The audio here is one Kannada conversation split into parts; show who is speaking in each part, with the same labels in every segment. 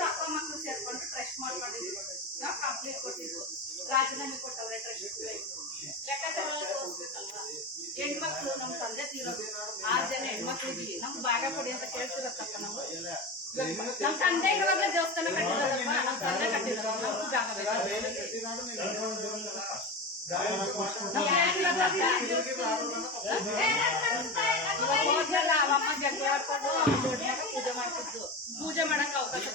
Speaker 1: ಇವ್ರ ಅಪ್ಪ ಮಕ್ಕಳು ಸೇರ್ಕೊಂಡು ಟ್ರಸ್ಟ್ ಮಾಡ್ಕೊಂಡಿದ್ವಿ ನಾವು ಕಂಪ್ಲೀಟ್ ಕೊಟ್ಟಿದ್ವು ರಾಜೀನಾಮೆ ಕೊಟ್ಟವ್ರೆ ಟ್ರಸ್ಟ್ ತೋರಿಸ್ಬೇಕಲ್ವಾ? ಹೆಣ್ಮಕ್ಳು ನಮ್ಮ ತಂದೆ ತೀರೋದು. ಆರು ಜನ ಹೆಣ್ಮಕ್ಳು ಇದೀವಿ ನಮ್ಗೆ ಭಾಗ ಕೊಡಿ ಅಂತ ಕೇಳ್ತಿರತ್ತಪ್ಪ ನಾವು. ತಂದೆ ಇರುವಾಗಲೇ ದೇವಸ್ಥಾನ ಕಟ್ಟಿರೋದಲ್ವಾ? ನಮ್ಮ ತಂದೆ ಕಟ್ಟಿರೋದು. ಜಾಗ ಬೇಕು. ಅಮ್ಮ ಜಗಳ ಆಡ್ಕೊಂಡು ಪೂಜೆ ಮಾಡ್ತಿದ್ದು ಮಾಡಕ್ ಅವಕಾಶ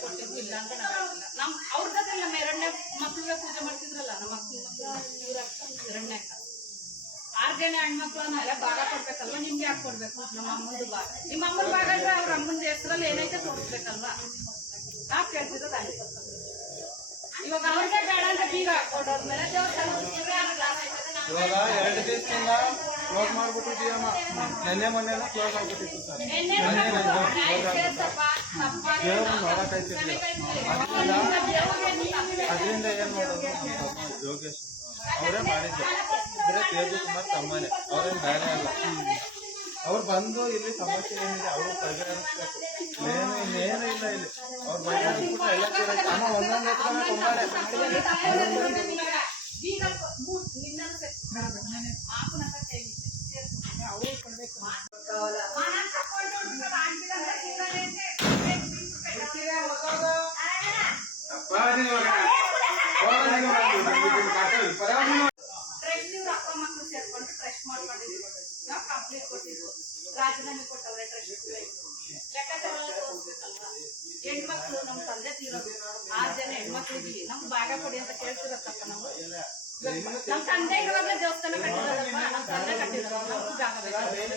Speaker 1: ಇಲ್ಲ ಅಂತ ನಾವು ನಮ್ಮ ನಮ್ ಅವ್ರದ್ದ ನಮ್ಮ ಎರಡನೇ ಮಕ್ಳಿಗೆ ಪೂಜೆ ಮಾಡ್ತಿದ್ರಲ್ಲ ನಮ್ಮ ಅಕ್ಕನ ಮಕ್ಳು ಇವ್ರ ಅಕ್ಕ ಎರಡನೇ ಅಕ್ಕ. ಆರ್ ಜನ ಹೆಣ್ಮಕ್ಳು ಎಲ್ಲ ಭಾಗ ಕೊಡ್ಬೇಕಲ್ವಾ? ನಿಮ್ಗೆ ಯಾಕೆ ಕೊಡ್ಬೇಕು? ನಮ್ಮ ಅಮ್ಮಂದು ಭಾಗ ನಿಮ್ಮ ಅಮ್ಮನ ಭಾಗ ಅಂದ್ರೆ ಅವ್ರ ಅಮ್ಮನ ಹೆಸರಲ್ಲಿ ಏನೈತೆ ತೋರಿಸ್ಬೇಕಲ್ವಾ ನಾ ಕೇಳ್ತಿರೋದು ಅಲ್ಲಿ ಇವಾಗ ಅವ್ರಿಗೆ ಬೇಡ ಅಂತ ಬೀಗ ನಾವು
Speaker 2: ಇವಾಗ ಎರಡು ದಿವಸದಿಂದ ಕ್ಲೋಸ್ ಮಾಡ್ಬಿಟ್ಟಿದೀಯಮ್ಮ ನೆನ್ನೆ ಮೊನ್ನೆ ಕ್ಲೋಸ್ ಆಗ್ಬಿಟ್ಟಿತ್ತು. ಸರ್ ದೇವ್ರನ್ನ ನೋಡಕ್ಕಾಯ್ತಿರ್ಲಿಲ್ಲ ಅದರಿಂದ ಏನು ಮಾಡೋದು ಯೋಗೇಶ್ ಅವರೇ ಮಾಡಿದ್ದೆ ಅಂದ್ರೆ ತೇಜಕುಮಾರ್ ತಮ್ಮನೇ ಅವ್ರೇನು ಬೇರೆ ಅಲ್ಲ ಅವ್ರು ಬಂದು ಇಲ್ಲಿ ಸಮಸ್ಯೆ ಏನಿದೆ ಅವರು ಪರಿಹರಿಸ್ಬೇಕು ಏನು ಇನ್ನೇನು ಇಲ್ಲ ಇಲ್ಲಿ ಅವ್ರು ಬಗೆಹರಿಸ್ಬಿಟ್ಟು ಎಲ್ಲ ತೀರ ಅಮ್ಮ ಒಂದೊಂದು ಹತ್ರನೇ ತುಂಬಾನೇ
Speaker 1: ಅಪ್ಪ ಮಕ್ಕಳು ಸೇರ್ಕೊಂಡು ಟ್ರಸ್ಟ್ ಮಾಡ್ಕೊಂಡಿದ್ವಿ ನಾವು ಕಂಪ್ಲೀಟ್ ಕೊಟ್ಟಿದ್ವು ರಾಜೀನಾಮೆ ಕೊಟ್ಟವ್ರೆ ಟ್ರಸ್ಟ್ ಲೆಕ್ಕಾಚಾರ ಹೆಣ್ಮಕ್ಳು ನಮ್ಮ ತಂದೆ ತೀರೋದು ಆರು ಜನ ಹೆಣ್ಮಕ್ಳು ಇದೀವಿ ನಮ್ಗೆ ಭಾಗ ಕೊಡಿ ಅಂತ ಕೇಳ್ತಿರತ್ತಪ್ಪ ನಾವು ನಮ್ಮ ತಂದೆ ಇರುವಾಗ ದೇವಸ್ಥಾನ ಕಟ್ಟಿರೋದಲ್ವಾ ನಮ್ಮ ತಂದೆ ಕಟ್ಟಿದ್ರು ನಮ್ಗೂ ಜಾಗ ಬೇಕು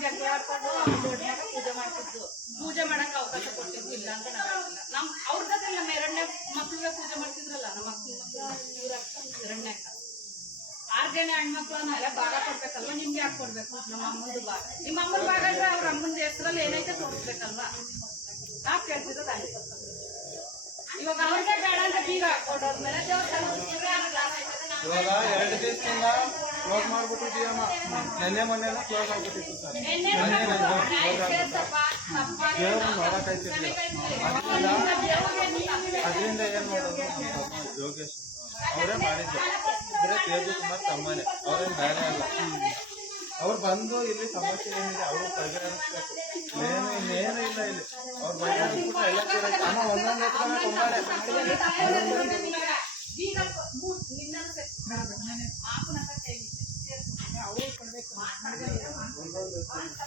Speaker 1: ಆ ಆಡ್ಕೊಂಡು ಅವ್ರ ಪೂಜೆ ಮಾಡ್ತಿದ್ದು ಪೂಜೆ ಮಾಡಕ್ ಅವಕಾಶ ಕೊಟ್ಟಿದ್ದು ಇಲ್ಲ ಅಂತ ನಾವು ಹೇಳಿಲ್ಲ. ನಮ್ ಅವ್ರದ್ದ ನಮ್ಮ ಎರಡನೇ ಮಕ್ಳಿಗೆ ಪೂಜೆ ಮಾಡ್ತಿದ್ರಲ್ಲ ನಮ್ಮ ಅಕ್ಕನ ಮಕ್ಳು ಇವ್ರ ಅಕ್ಕ ಎರಡನೇ. ಅಕ್ಕ ಆರ್ ಜನ ಹೆಣ್ಮಕ್ಳು ಎಲ್ಲ ಭಾಗ ಕೊಡ್ಬೇಕಲ್ವಾ? ನಿಮ್ಗೆ ಯಾಕೆ ಕೊಡ್ಬೇಕು? ನಮ್ಮ ಅಮ್ಮಂದು ಭಾಗ. ನಿಮ್ಮ ಅಮ್ಮನ ಭಾಗ ಅಂದ್ರೆ ಅವ್ರ ಅಮ್ಮನ ಹೆಸರಲ್ಲಿ ಏನೈತೆ ತೋರಿಸ್ಬೇಕಲ್ವಾ ನಾವ್ ಕೇಳ್ತಿರೋದು ಅಲ್ಲಿ ಇವಾಗ ಅವ್ರಿಗೆ ಬೇಡ ಅಂತ ಬೀಗ ಲಾಸ್ ನಾವು
Speaker 2: ಇವಾಗ ಎರಡು ದಿವಸದಿಂದ ಕ್ಲೋಸ್ ಮಾಡ್ಬಿಟ್ಟಿದೀಯಮ್ಮ ನೆನ್ನೆ ಮೊನ್ನೆಲ್ಲ ಕ್ಲೋಸ್ ಆಗ್ಬಿಟ್ಟಿತ್ತು ಸರ್.
Speaker 1: ನಿನ್ನೆ
Speaker 2: ದೇವ್ರನ್ನ ನೋಡಕ್ಕಾಯ್ತಿರ್ಲಿಲ್ಲ ಅದರಿಂದ ಅದರಿಂದ ಏನು ಮಾಡೋದು? ಯೋಗೇಶ್ ಅವರೇ. ಮಾಡಿದ್ದು. ಅಂದ್ರೆ ತೇಜಕುಮಾರ್ ತಮ್ಮನೇ. ಅವ್ರೇನ್ ಬೇರೆ ಅಲ್ಲ ಅವ್ರು ಬಂದು ಇಲ್ಲಿ ಸಮಸ್ಯೆ ಏನಿದೆ ಅವರು ಪರಿಹರಿಸ್ಬೇಕು ಏನು ಇನ್ನೇನು ಇಲ್ಲ ಇಲ್ಲಿ. ಅವ್ರು ಬಗೆಹರಿಸ್ಬಿಟ್ಟು ಎಲ್ಲ ಅಮ್ಮ ಒಂದೊಂದು ತುಂಬಾ ತುಂಬಾನೇ.
Speaker 1: ಬೀಗ ನಿನ್ನ ಹಾಕು